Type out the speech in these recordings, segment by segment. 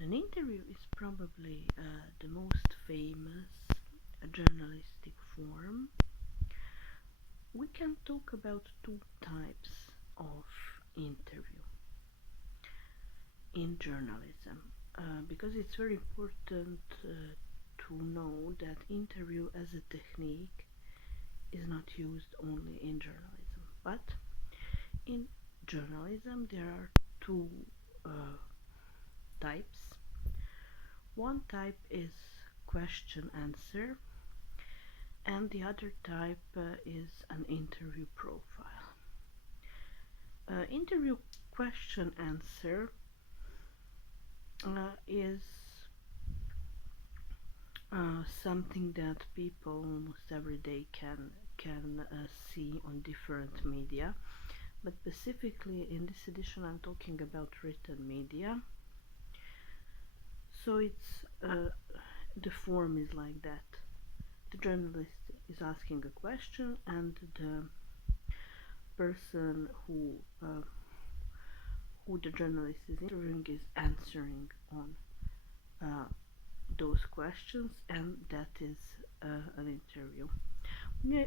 An interview is probably the most famous journalistic form. We can talk about two types of interview in journalism because it's very important to know that interview as a technique is not used only in journalism, but in journalism there are two uh, types. One type is question answer, and the other type is an interview profile. Interview question answer is something that people almost every day can see on different media, but specifically in this edition I'm talking about written media. So it's the form is like that. The journalist is asking a question, and the person who the journalist is interviewing is answering on uh, those questions, and that is an interview.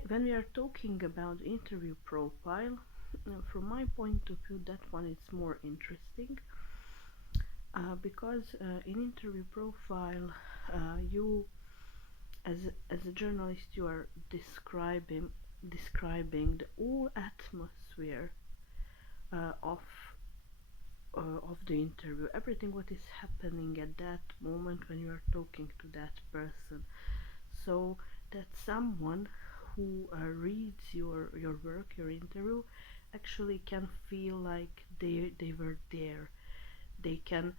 When we are talking about interview profile, from my point of view, that one is more interesting because in interview profile, you as a journalist, you are describing the whole atmosphere of the interview, everything what is happening at that moment when you are talking to that person, so that someone who reads your work, your interview, actually can feel like they were there. They can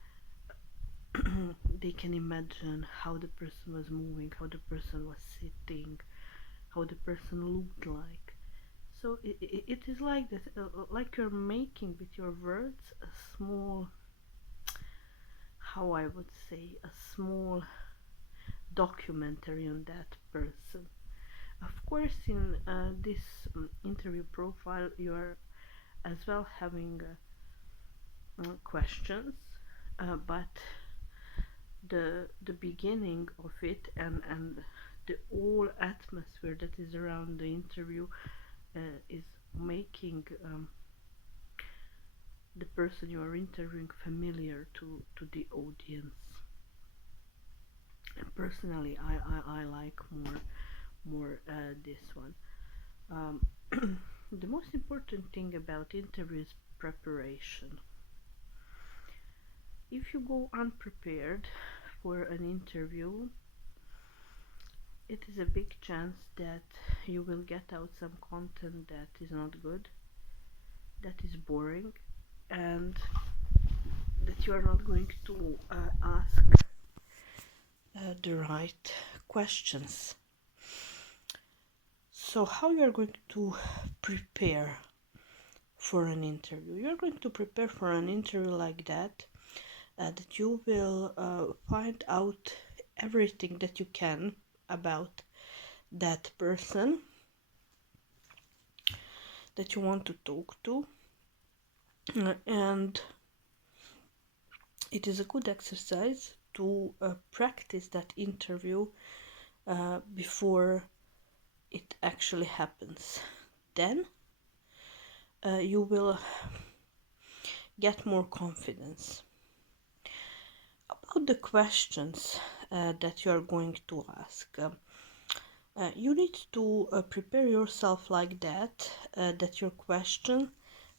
they can imagine how the person was moving, how the person was sitting, how the person looked like. So it is like that, like you're making with your words a small, how I would say, a small documentary on that person. Of course, in this interview profile, you are as well having questions, but the beginning of it and the whole atmosphere that is around the interview is making the person you are interviewing familiar to the audience. And personally, I like more this one. The most important thing about interview is preparation. If you go unprepared for an interview, it is a big chance that you will get out some content that is not good, that is boring, and that you are not going to ask the right questions. So how you are going to prepare for an interview? You are going to prepare for an interview like that, that you will find out everything that you can about that person that you want to talk to, and it is a good exercise to practice that interview before it actually happens. Then you will get more confidence. About the questions that you are going to ask, you need to prepare yourself like that, that your question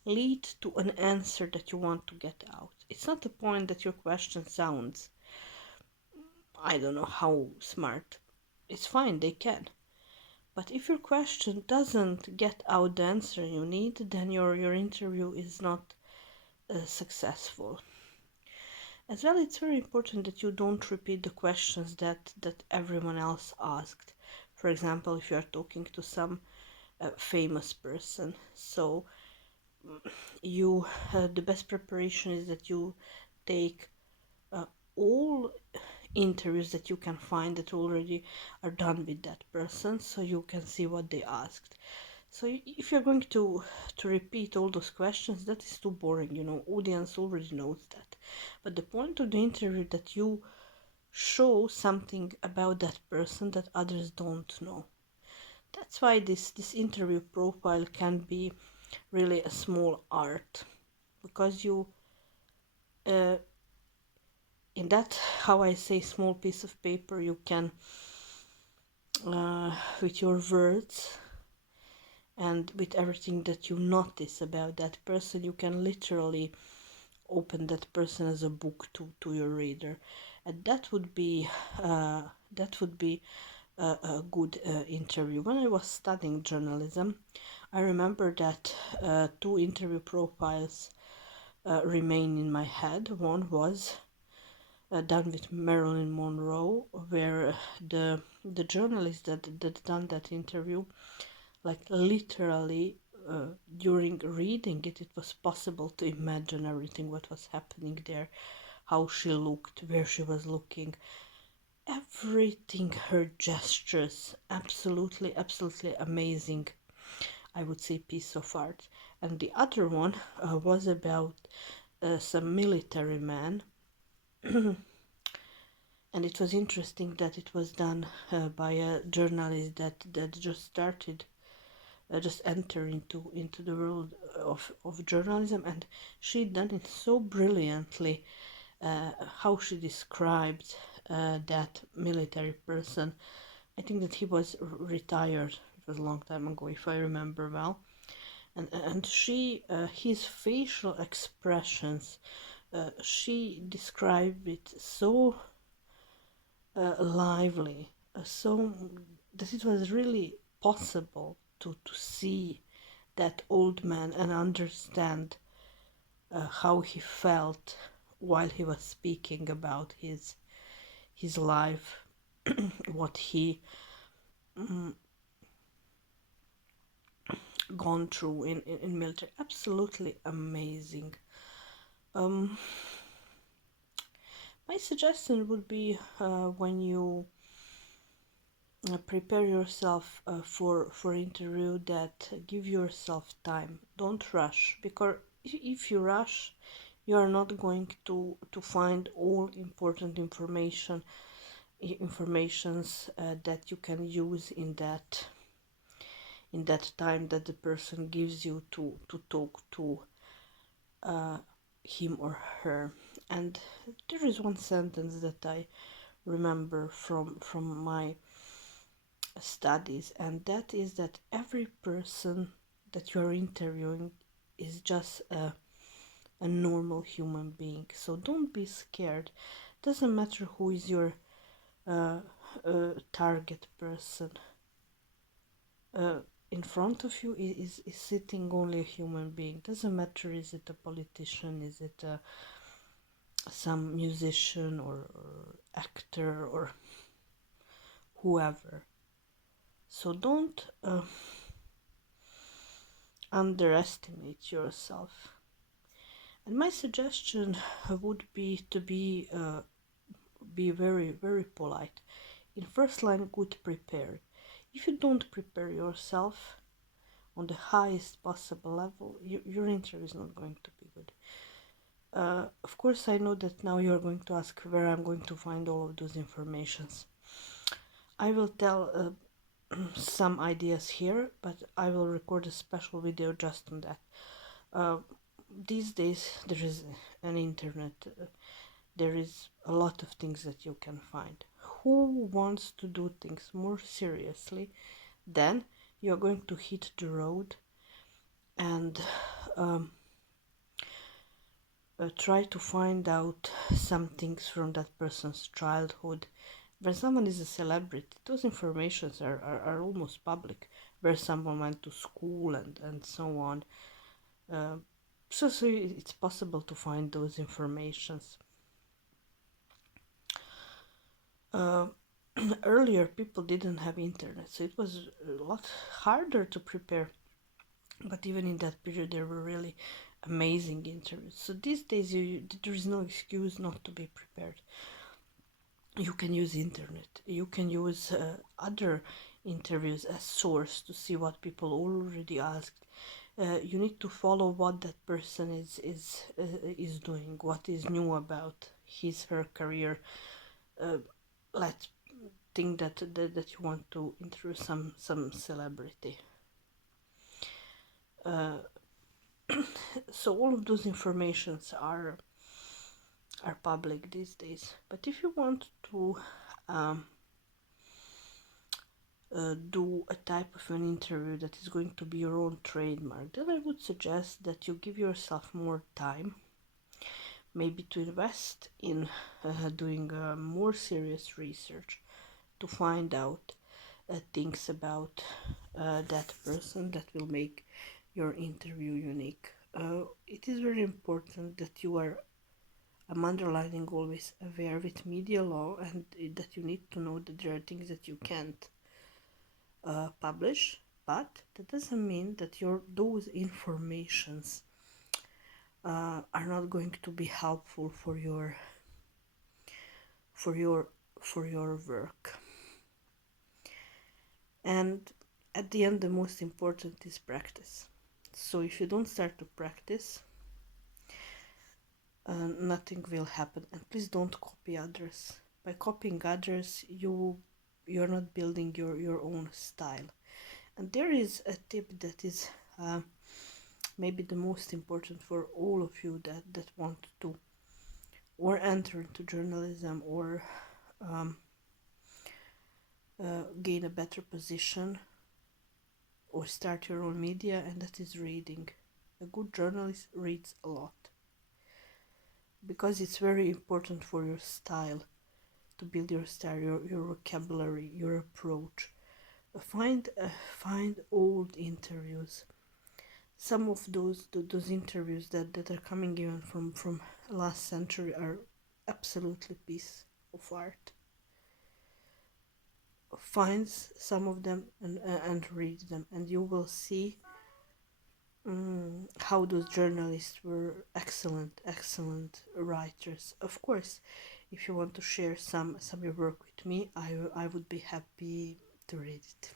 leads to an answer that you want to get out. It's not the point that your question sounds, I don't know how smart. It's fine, they can. But if your question doesn't get out the answer you need, then your interview is not successful. As well, it's very important that you don't repeat the questions that everyone else asked. For example, if you are talking to some famous person, so you the best preparation is that you take all interviews that you can find that already are done with that person, so you can see what they asked. So if you're going to repeat all those questions, that is too boring. Audience already knows that. But the point of the interview that you show something about that person that others don't know. That's why this interview profile can be really a small art, because you in that, how I say, small piece of paper, you can with your words and with everything that you notice about that person, you can literally open that person as a book to your reader, and that would be a good interview. When I was studying journalism, I remember that two interview profiles remain in my head. One was done with Marilyn Monroe, where the journalist that done that interview, like literally during reading it, it was possible to imagine everything what was happening there, how she looked, where she was looking, everything, her gestures, absolutely amazing. I would say piece of art. And the other one was about some military man. And it was interesting that it was done by a journalist that just started, just enter into the world of journalism, and she done it so brilliantly. How she described that military person. I think that he was retired. It was a long time ago, if I remember well. And she, his facial expressions, she described it so lively, so that it was really possible to see that old man and understand how he felt while he was speaking about his life, what he gone through in military. Absolutely amazing. Um, my suggestion would be when you prepare yourself for interview, that give yourself time. Don't rush, because if you rush, you are not going to find all important informations that you can use in that time that the person gives you to talk to him or her. And there is one sentence that I remember from my studies, and that is that every person that you are interviewing is just a normal human being. So don't be scared. Doesn't matter who is your target person. In front of you is sitting only a human being. Doesn't matter, is it a politician, is it some musician or actor or whoever. So don't underestimate yourself. And my suggestion would be to be very polite. In first line, good prepared. If you don't prepare yourself on the highest possible level, your interview is not going to be good. Of course, I know that now you're going to ask where I'm going to find all of those informations. I will tell some ideas here, but I will record a special video just on that. These days there is an internet, there is a lot of things that you can find. Who wants to do things more seriously, then you're going to hit the road and try to find out some things from that person's childhood. When someone is a celebrity, those informations are almost public, where someone went to school and so on. So it's possible to find those informations. Earlier, people didn't have internet, so it was a lot harder to prepare. But even in that period, there were really amazing interviews. So these days, there is no excuse not to be prepared. You can use internet. You can use other interviews as source to see what people already asked. You need to follow what that person is doing, what is new about his her career. Let's think that you want to interview some celebrity. So all of those informations are public these days. But if you want to um, do a type of an interview that is going to be your own trademark, then I would suggest that you give yourself more time, maybe to invest in doing more serious research to find out things about that person that will make your interview unique. It is very important that you are, I'm underlining always, aware with media law, and that you need to know that there are things that you can't publish, but that doesn't mean that those informations are not going to be helpful for your for your for your work. And at the end, the most important is practice. So if you don't start to practice, nothing will happen. And please don't copy others. By copying others, you're not building your own style. And there is a tip that is maybe the most important for all of you that want to or enter into journalism or gain a better position or start your own media, and that is reading. A good journalist reads a lot because it's very important for your style, to build your style, your vocabulary, your approach. Find old interviews. Some of those interviews that are coming even from last century are absolutely piece of art. Find some of them and read them, and you will see how those journalists were excellent writers. Of course, if you want to share some of your work with me, I would be happy to read it.